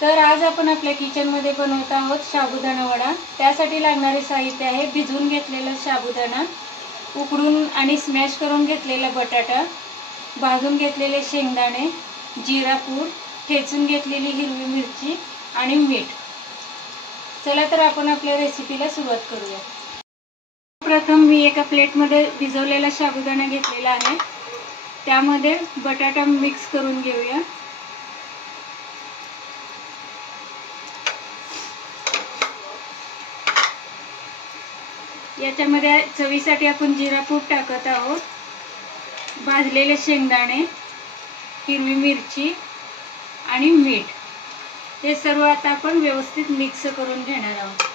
तर आज आपण आपल्या किचनमध्ये बनवत आहोत साबुदाणा वडा। त्यासाठी लागणारे साहित्य आहे भिजवून घेतलेला साबुदाणा, उकडून आणि स्मॅश करून घेतलेला बटाटा, भाजून घेतलेले शेंगदाणे, जिरा पूड, ठेचून घेतलेली हिरवी मिरची आणि मीठ। चला तर आपण आपल्या रेसिपीला सुरुवात करूया। प्रथम मी एका प्लेटमध्ये भिजवलेला साबुदाणा घेतलेला आहे, त्यामध्ये बटाटा मिक्स करून घेऊया। याच्यामध्ये चवीसाठी आपण जिरा पूड टाकत आहोत, भाजलेले शेंगदाणे, हिरवी मिरची आणि मीठ, हे सर्व आता आपण व्यवस्थित मिक्स करून घेणार आहोत।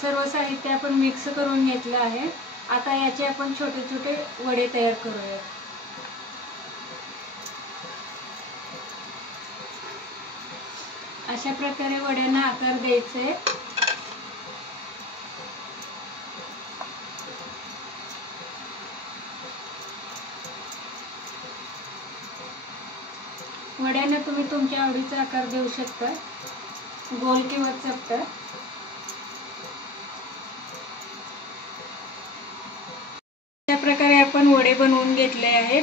सर्व साहित्य आपण मिक्स करून घेतलं आहे। आता याचे आपण छोटे छोटे वडे तयार करूया। अशा प्रकारे वड्यांना आकार द्यायचे। वड्यांना तुम्ही तुमच्या आवडीचा आकार देऊ शकता, गोल किंवा चपटा। अशा प्रकारे आपण वडे बनवून घेतले आहेत।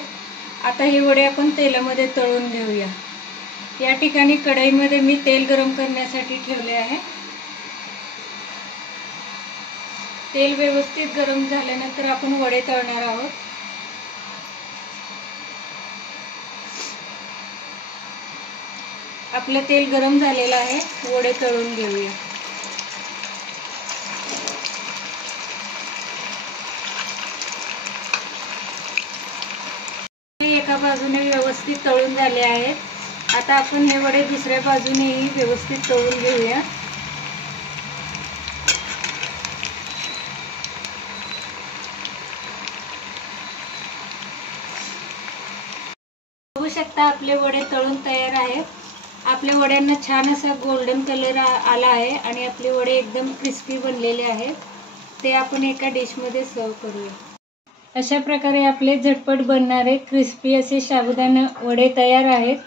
आता हे वडे आपण तेलामध्ये तळून घेऊया। या ठिकाणी कढईमध्ये मी तेल गरम करण्यासाठी ठेवले आहे। तेल व्यवस्थित गरम झाल्यानंतर आपण वडे तळणार आहोत। आपलं तेल गरम झालेलं आहे, वडे तळून घेऊया। एका बाजूने व्यवस्थित तळून झाले आहेत। आता आपण हे वडे दुसऱ्या बाजूनेही व्यवस्थित तळून घेऊया। बघू शकता आपले वडे तळून तयार आहेत। आपल्या वड्यांना छान असा गोल्डन कलर आला आहे आणि आपले वडे एकदम क्रिस्पी बनलेले आहेत। ते आपण एका डिशमध्ये सर्व करूया। अशा प्रकारे आपले झटपट बनणारे क्रिस्पी असे साबुदाणा वडे तयार आहेत।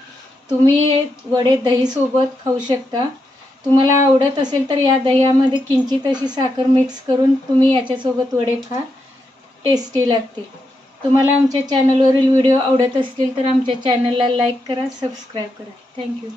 तुम्ही हे वडे दही सोबत खाऊ शकता। तुम्हाला आवडत असेल तर या दह्यामध्ये किंचित अशी साखर मिक्स करून तुम्ही याच्यासोबत वडे खा, टेस्टी लागतील। तुम्हाला आमच्या चॅनलवरील व्हिडिओ आवडत असतील तर आमच्या चॅनलला लाईक करा, सबस्क्राईब करा। थँक्यू।